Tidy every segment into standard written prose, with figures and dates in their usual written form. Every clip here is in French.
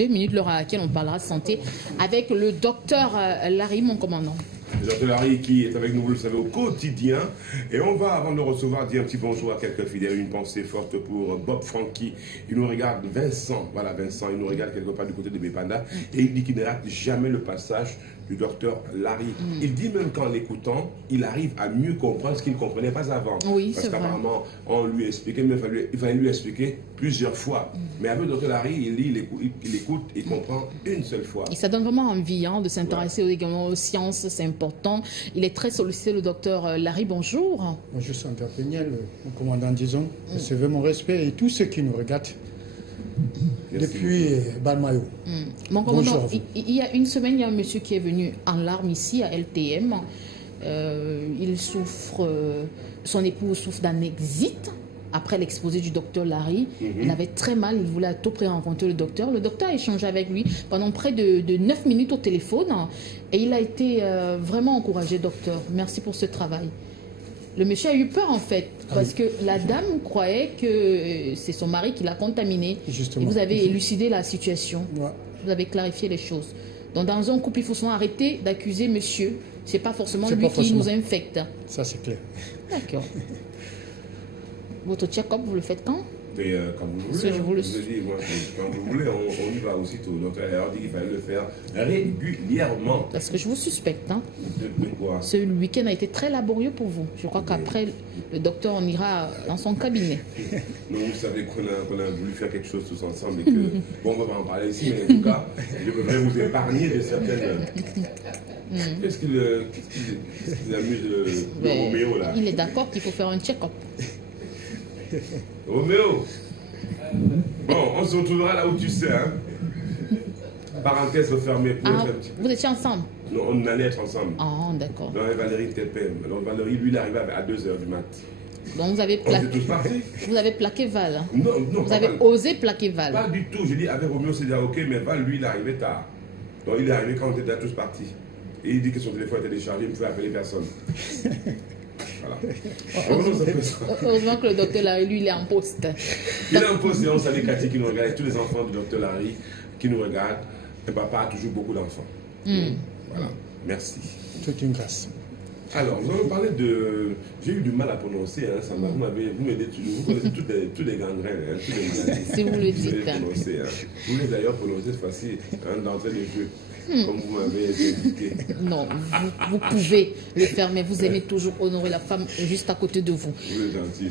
2 minutes, l'heure à laquelle on parlera santé avec le docteur Larry, mon commandant. Le docteur Larry qui est avec nous, vous le savez, au quotidien. Et on va, avant de le recevoir, dire un petit bonjour à quelques fidèles, une pensée forte pour Bob Frankie. Il nous regarde, Vincent, voilà Vincent, il nous regarde quelque part du côté de Bépanda. Et il dit qu'il ne rate jamais le passage du docteur Larry. Il dit même qu'en l'écoutant, il arrive à mieux comprendre ce qu'il ne comprenait pas avant. Oui, parce qu'apparemment, on lui expliquait, mais il fallait lui expliquer plusieurs fois. Mais avec le docteur Larry, il lit, il écoute, il comprend une seule fois. Et ça donne vraiment envie de s'intéresser également aux sciences, c'est important. Il est très sollicité, le docteur Larry. Bonjour. Bonjour Santa Péniel, mon commandant disons. Recevez mon respect et tous ceux qui nous regardent. Merci depuis Balmayo. Mon commandant, il y a une semaine, il y a un monsieur qui est venu en larmes ici à LTM. Il souffre, son épouse souffre d'un exit. Après l'exposé du docteur Larry, il avait très mal, il voulait à tout prix rencontrer le docteur. Le docteur a échangé avec lui pendant près de 9 minutes au téléphone et il a été vraiment encouragé, docteur. Merci pour ce travail. Le monsieur a eu peur en fait, parce que la dame croyait que c'est son mari qui l'a contaminé. Justement. Et vous avez élucidé la situation, vous avez clarifié les choses. Donc dans un couple, il faut souvent arrêter d'accuser monsieur. C'est pas forcément lui qui nous infecte. Ça c'est clair. D'accord. Votre check-up, vous le faites quand? Mais quand vous voulez, je vous le dis, moi, quand vous voulez, on y va aussitôt. Donc, elle a dit qu'il fallait le faire régulièrement. Parce que je vous suspecte. Hein. De quoi? Ce week-end a été très laborieux pour vous. Je crois qu'après, le docteur, on ira dans son cabinet. Non, vous savez qu'on a voulu faire quelque chose tous ensemble et que, bon, on va pas en parler ici, mais en tout cas, je voudrais vous épargner de certaines... Qu'est-ce qu'il amuse de Roméo, là? Il est d'accord qu'il faut faire un check-up. Roméo, bon, on se retrouvera là où tu sais, hein. Parenthèse refermée. Vous étiez ensemble? Non, on allait être ensemble. Ah, d'accord. Non, et Valérie Tepem. Alors Valérie, lui, il arrivait à 2 h du mat. Donc vous avez plaqué Val. Hein. Non, vous avez osé plaquer Val. Pas du tout. Je dis, avec Roméo, c'est déjà ok, mais Val, lui, il arrivait tard. Donc il est arrivé quand on était déjà tous partis. Et il dit que son téléphone était déchargé, il ne pouvait appeler personne. Voilà. Heureusement que le docteur Larry, lui, il est en poste. Il est en poste et on salue Cathy qui nous regarde, et tous les enfants du docteur Larry qui nous regardent. Et papa a toujours beaucoup d'enfants. Voilà, merci. Toute une grâce. Alors, nous allons parler de... J'ai eu du mal à prononcer, hein, ça vous m'aidez toujours. Vous connaissez tous les gangrènes, hein, tous les maladies. Si vous le dites. Vous voulez d'ailleurs prononcer cette fois-ci d'entrée de jeu. Comme vous m'avez indiqué. Non, vous pouvez le faire, mais vous aimez toujours honorer la femme juste à côté de vous. Vous êtes gentil.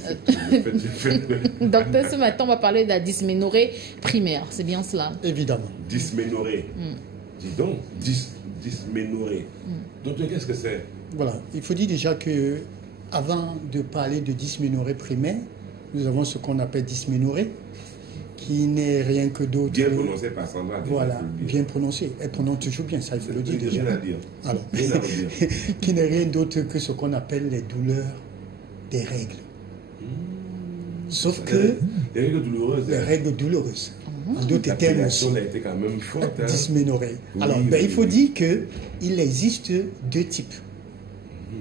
Docteur, ce matin, on va parler de la dysménorrhée primaire. C'est bien cela? Évidemment. Dysménorrhée. Dis donc, dysménorrhée. Donc, qu'est-ce que c'est? Voilà, il faut dire déjà que avant de parler de dysménorrhée primaire, nous avons ce qu'on appelle dysménorrhée, qui n'est rien que d'autre. Bien prononcé par Sandra. Voilà, bien prononcé. Elle prononce toujours bien, ça il faut le dire. Rien à dire. Alors, qui n'est rien d'autre que ce qu'on appelle les douleurs des règles. Sauf que... Les règles douloureuses. Les règles douloureuses. En d'autres termes aussi. A été quand même forte. Dysménorrhée. Oui, alors, il faut dire qu'il existe 2 types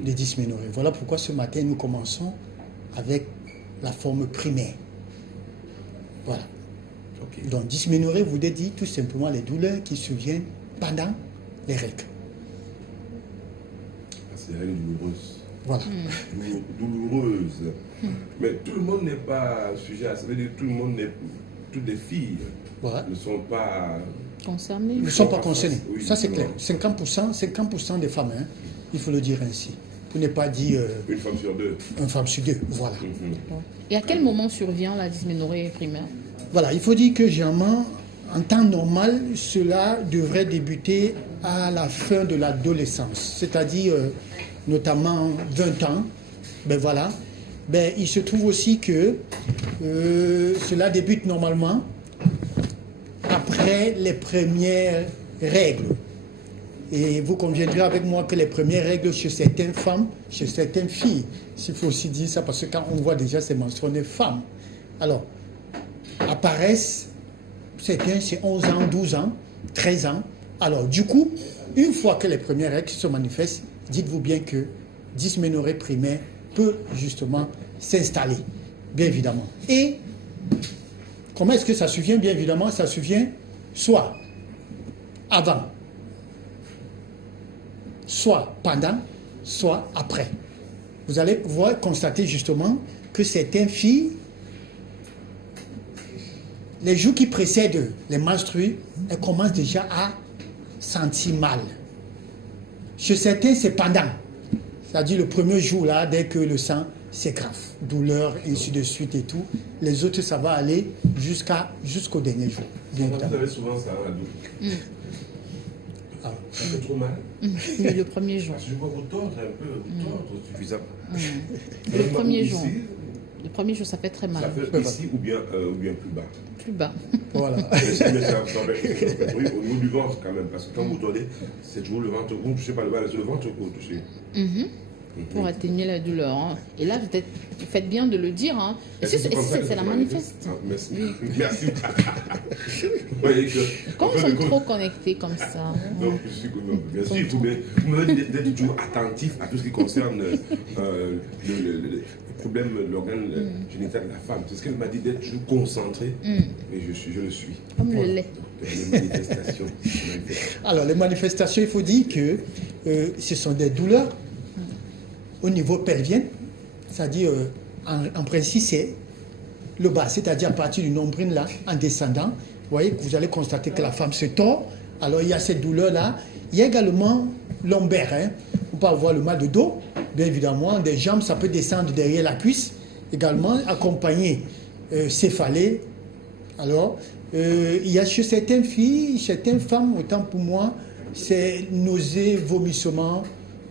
de dysménorrhée. Voilà pourquoi ce matin, nous commençons avec la forme primaire. Voilà. Okay. Donc, dysménorrhée vous dit tout simplement les douleurs qui surviennent pendant les règles. C'est les règles douloureuses. Voilà. Douloureuses. Mais tout le monde n'est pas sujet à ça. Ça veut dire que tout le monde n'est... Toutes les filles ne sont pas concernées. Ne sont pas concernées. Oui, ça, c'est clair. 50% des femmes, hein, il faut le dire ainsi. Pour ne pas dire... une femme sur 2. Une femme sur 2, voilà. Et à quel moment survient la dysménorrhée primaire? Voilà, il faut dire que généralement, en temps normal, cela devrait débuter à la fin de l'adolescence. C'est-à-dire, notamment 20 ans. Ben voilà. Ben, il se trouve aussi que cela débute normalement après les premières règles. Et vous conviendrez avec moi que les premières règles chez certaines femmes, chez certaines filles, s'il faut aussi dire ça, parce que quand on voit déjà ces menstrues femmes, alors, apparaissent, certains c'est 11 ans, 12 ans, 13 ans. Alors, du coup, une fois que les premières règles se manifestent, dites-vous bien que dysménorrhée primaire peut justement s'installer, bien évidemment. Et comment est-ce que ça survient? Bien évidemment, ça survient soit avant, soit pendant, soit après. Vous allez pouvoir constater justement que certaines filles, les jours qui précèdent les menstrues, elles commencent déjà à sentir mal. Chez certains, c'est pendant. C'est-à-dire le premier jour, là, dès que le sang s'égraffe, douleur, et ainsi de suite et tout. Les autres, ça va aller jusqu'au dernier jour. Vous avez souvent ça, hein, ça fait trop mal. Le premier jour. Parce que je vois vous tordre un peu, vous tordre suffisamment. Le premier jour. Le premier jour, ça fait très mal. Ça fait ici ou bien plus bas. Plus bas. Voilà. Mais ça, oui, au niveau du ventre quand même, parce que quand vous tordez, c'est toujours le ventre gros, je ne sais pas le bas, c'est le ventre gros, tu sais. Pour atténuer la douleur. Hein. Et là, vous faites bien de le dire. Hein. C'est la manifeste. Ah, merci. Oui. Merci. Quand nous sommes trop connectés comme ça. Donc, je suis bien sûr, vous m'avez dit d'être toujours attentif à tout ce qui concerne le problème, l'organe génital de la femme. C'est ce qu'elle m'a dit, d'être toujours concentré. Et je le suis. Comme le lait. Les manifestations. Alors, les manifestations, il faut dire que ce sont des douleurs au niveau pelvien, c'est-à-dire en principe c'est le bas, c'est-à-dire à partir du nombril là, en descendant, vous voyez que vous allez constater que la femme se tord, alors il y a cette douleur là, il y a également lombaire, hein. On peut avoir le mal de dos, bien évidemment, des jambes, ça peut descendre derrière la cuisse, également accompagné céphalée, alors il y a chez certaines filles, certaines femmes, autant pour moi, c'est nausées, vomissements,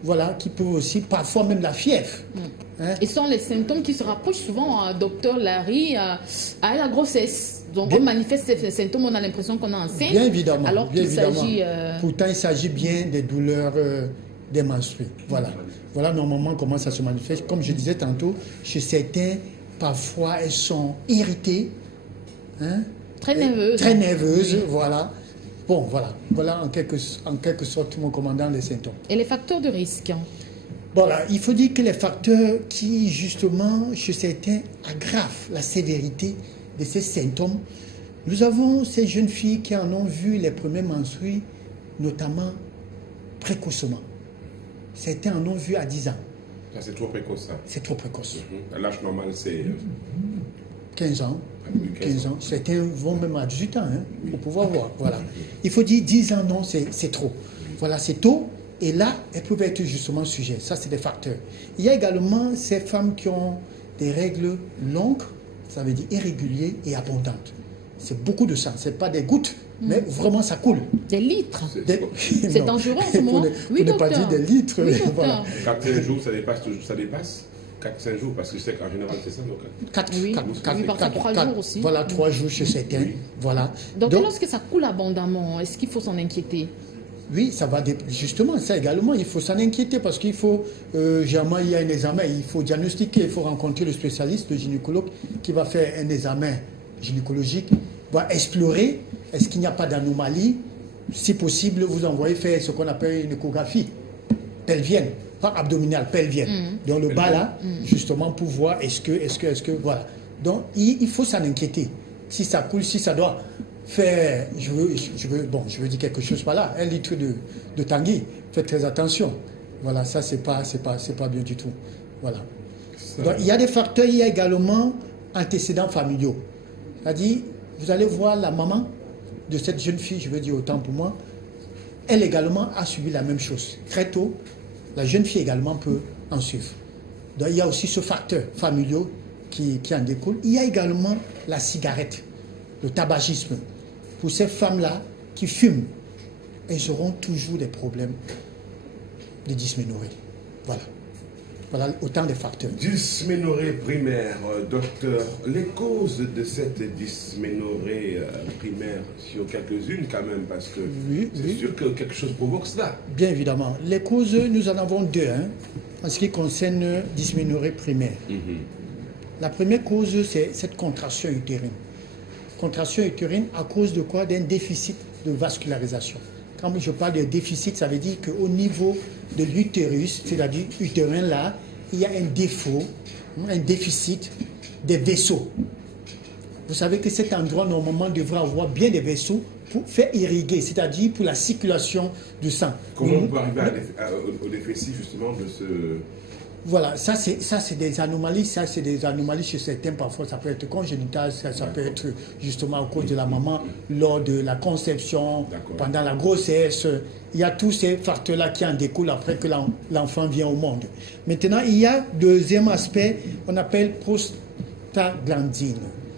voilà, qui peut aussi, parfois même la fièvre. Hein? Et ce sont les symptômes qui se rapprochent souvent, docteur Larry, à la grossesse. Donc on manifeste ces symptômes, on a l'impression qu'on est enceinte. Bien évidemment. Alors qu'il s'agit... Pourtant, il s'agit bien des douleurs des menstrues. Voilà. Voilà normalement comment ça se manifeste. Comme je disais tantôt, chez certains, parfois, elles sont irritées. Hein? Très nerveuses. Très nerveuses, oui. Voilà. Bon, voilà en quelque sorte mon commandant les symptômes. Et les facteurs de risque? Voilà, il faut dire que les facteurs qui, justement, chez certains, aggravent la sévérité de ces symptômes. Nous avons ces jeunes filles qui en ont vu les premiers menstrues, notamment précocement. Certains en ont vu à 10 ans. Ça, c'est trop précoce, ça. C'est trop précoce. L'âge normal, c'est... 15 ans. 15 ans. Certains vont même à 18 ans, hein, pour pouvoir voir. Voilà. Il faut dire 10 ans, non, c'est trop. Voilà, c'est tôt. Et là, elles peuvent être justement sujets. Ça, c'est des facteurs. Il y a également ces femmes qui ont des règles longues, ça veut dire irrégulières et abondantes. C'est beaucoup de sang. Ce n'est pas des gouttes, mais vraiment, ça coule. Des litres. C'est dangereux en ce moment. Pour ne pas dire des litres. Oui, voilà. 4-5 jours, ça dépasse 4-5 jours, parce que je sais qu'en général, c'est ça. Donc 3 jours aussi. Voilà, 3 jours chez certains. Oui. Voilà. Donc, lorsque ça coule abondamment, est-ce qu'il faut s'en inquiéter? Oui, ça va justement, ça également, il faut s'en inquiéter parce qu'il faut, généralement, il y a un examen, il faut diagnostiquer, il faut rencontrer le spécialiste, le gynécologue, qui va faire un examen gynécologique, va explorer, est-ce qu'il n'y a pas d'anomalie, si possible, vous envoyez faire ce qu'on appelle une échographie pelvienne, pas abdominale, pelvienne, dans le bas là, justement pour voir est-ce que, voilà. Donc, il faut s'en inquiéter. Si ça coule, si ça doit faire, je veux dire quelque chose par là, 1 litre de Tanguy, faites très attention. Voilà, ça c'est pas bien du tout. Voilà. Donc, il y a des facteurs, il y a également antécédents familiaux. C'est-à-dire, vous allez voir la maman de cette jeune fille, je veux dire autant pour moi, elle également a subi la même chose. Très tôt, la jeune fille également peut en suivre. Donc, il y a aussi ce facteur familial qui en découle. Il y a également la cigarette, le tabagisme. Pour ces femmes-là qui fument, elles auront toujours des problèmes de dysménorrhée. Voilà. Voilà autant de facteurs. Dysménorrhée primaire, docteur. Les causes de cette dysménorrhée primaire, sur quelques-unes quand même, parce que c'est sûr que quelque chose provoque cela. Bien évidemment. Les causes, nous en avons 2, hein, en ce qui concerne dysménorrhée primaire. La première cause, c'est cette contraction utérine. Contraction utérine à cause de quoi? D'un déficit de vascularisation. Quand je parle de déficit, ça veut dire qu'au niveau de l'utérus, c'est-à-dire utérin là, il y a un défaut, un déficit des vaisseaux. Vous savez que cet endroit, normalement, devrait avoir bien des vaisseaux pour faire irriguer, c'est-à-dire pour la circulation du sang. Comment on peut arriver au déficit, justement, de ce... Voilà, ça c'est des anomalies, chez certains, parfois ça peut être congénital, ça peut être justement à cause de la maman lors de la conception, pendant la grossesse. Il y a tous ces facteurs-là qui en découlent après que l'enfant vient au monde. Maintenant, il y a deuxième aspect, on appelle prostaglandine.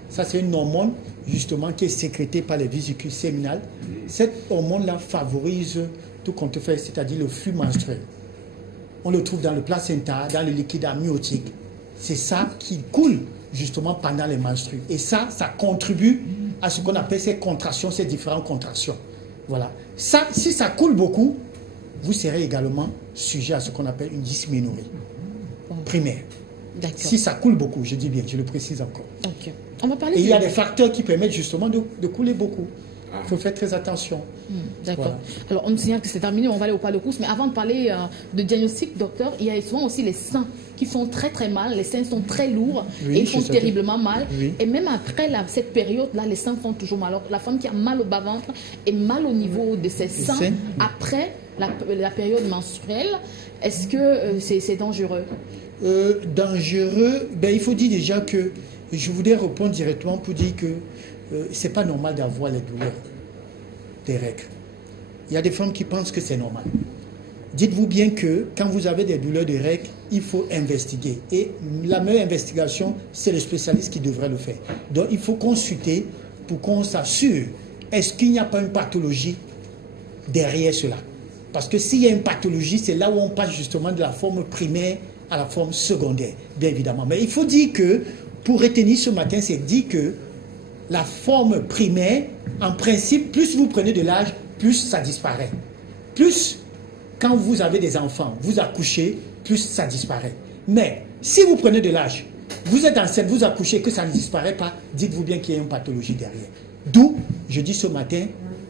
Ça c'est une hormone justement qui est sécrétée par les vésicules séminales. Cette hormone-là favorise tout qu'on te fait, c'est-à-dire le flux menstruel. On le trouve dans le placenta, dans le liquide amniotique. C'est ça qui coule justement pendant les menstrues. Et ça contribue à ce qu'on appelle ces contractions, ces différentes contractions. Voilà. Ça, si ça coule beaucoup, vous serez également sujet à ce qu'on appelle une dysménorrhée primaire. Si ça coule beaucoup, je dis bien, je le précise encore. Okay. On va parler et il y a des facteurs qui permettent justement de couler beaucoup. Il faut faire très attention. D'accord. Voilà. Alors, on nous signale que c'est terminé, on va aller au pas de course. Mais avant de parler de diagnostic, docteur, il y a souvent aussi les seins qui font très très mal. Les seins sont très lourds et ils font terriblement mal. Oui. Et même après cette période-là, les seins font toujours mal. Alors, la femme qui a mal au bas-ventre et mal au niveau de ses seins, après la période menstruelle, est-ce que c'est dangereux? Dangereux, il faut dire déjà que je voudrais répondre directement pour dire que c'est pas normal d'avoir les douleurs des règles. Il y a des femmes qui pensent que c'est normal. Dites-vous bien que quand vous avez des douleurs de règles, il faut investiguer. Et la meilleure investigation, c'est le spécialiste qui devrait le faire. Donc il faut consulter pour qu'on s'assure, est-ce qu'il n'y a pas une pathologie derrière cela? Parce que s'il y a une pathologie, c'est là où on passe justement de la forme primaire à la forme secondaire, bien évidemment. Mais il faut dire que, pour retenir ce matin, c'est dit que la forme primaire, en principe, plus vous prenez de l'âge, plus ça disparaît. Plus, quand vous avez des enfants, vous accouchez, plus ça disparaît. Mais, si vous prenez de l'âge, vous êtes enceinte, vous accouchez, que ça ne disparaît pas, dites-vous bien qu'il y a une pathologie derrière. D'où, je dis ce matin,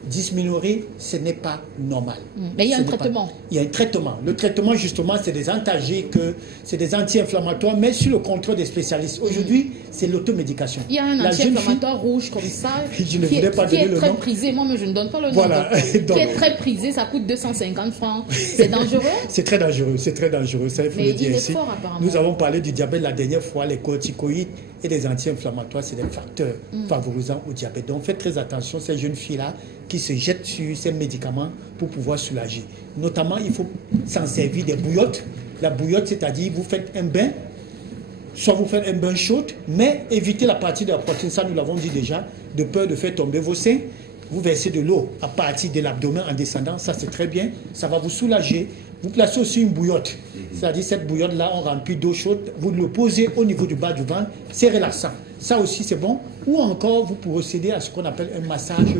dysménorrhée, ce n'est pas normal. Mais il y a un traitement. Il y a un traitement. Le traitement, justement, c'est des antalgiques, c'est des anti-inflammatoires, mais sur le contrôle des spécialistes. Aujourd'hui, c'est l'automédication. Il y a un anti-inflammatoire rouge comme ça, je ne voulais pas donner le nom. Qui est très prisé. Moi, je ne donne pas le nom. Voilà. Qui est très prisé, ça coûte 250 francs. C'est dangereux? C'est très dangereux, c'est très dangereux. Ça, il faut le dire ici. Fort, apparemment. Nous avons parlé du diabète la dernière fois, les corticoïdes et les anti-inflammatoires, c'est des facteurs favorisant au diabète. Donc, faites très attention, ces jeunes filles-là qui se jettent sur ces médicaments pour pouvoir soulager. Notamment, il faut s'en servir des bouillottes. La bouillotte, c'est-à-dire, vous faites un bain, soit vous faites un bain chaud, mais évitez la partie de la poitrine, ça nous l'avons dit déjà, de peur de faire tomber vos seins. Vous versez de l'eau à partir de l'abdomen en descendant, ça c'est très bien, ça va vous soulager. Vous placez aussi une bouillotte, c'est-à-dire cette bouillotte-là, on remplit d'eau chaude, vous le posez au niveau du bas du ventre, c'est relaxant. Ça aussi c'est bon. Ou encore, vous procédez à ce qu'on appelle un massage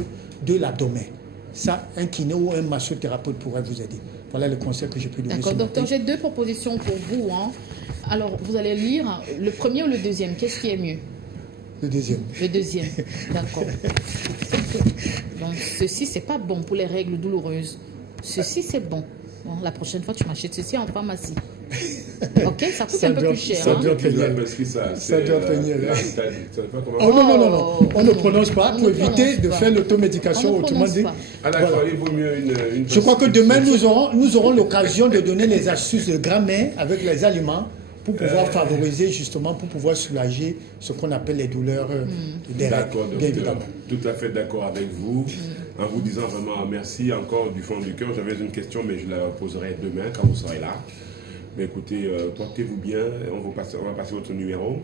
de l'abdomen. Ça, un kiné ou un massothérapeute pourrait vous aider. Voilà le conseil que je peux donner. D'accord, docteur, j'ai deux propositions pour vous. Alors, vous allez lire le premier ou le deuxième. Qu'est-ce qui est mieux? Le deuxième. Le deuxième, d'accord. Donc, ceci, c'est pas bon pour les règles douloureuses. Ceci, c'est bon. Bon, la prochaine fois, tu m'achètes ceci en pharmacie. Ok, ça coûte un peu plus cher. Ça doit payer. Ça doit payer. Oh non. On ne prononce pas pour éviter de faire l'automédication. Autrement dit. Ah d'accord, il vaut mieux une. Je crois que demain, nous aurons l'occasion de donner les astuces de grammaire avec les aliments pour pouvoir favoriser, justement, pour pouvoir soulager ce qu'on appelle les douleurs des règles. D'accord, tout à fait d'accord avec vous. En vous disant vraiment merci encore du fond du cœur. J'avais une question, mais je la poserai demain quand vous serez là. Mais écoutez, portez-vous bien. On va passer votre numéro.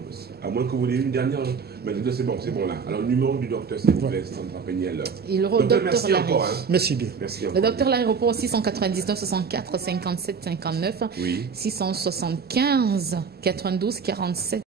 À moins que vous ayez une dernière. Mais c'est bon là. Alors, le numéro du docteur, s'il vous plaît, Sandra Péniel. Merci encore. Merci bien. Merci le docteur l'aéroport 699 64 57 59. Oui. 675 92 47.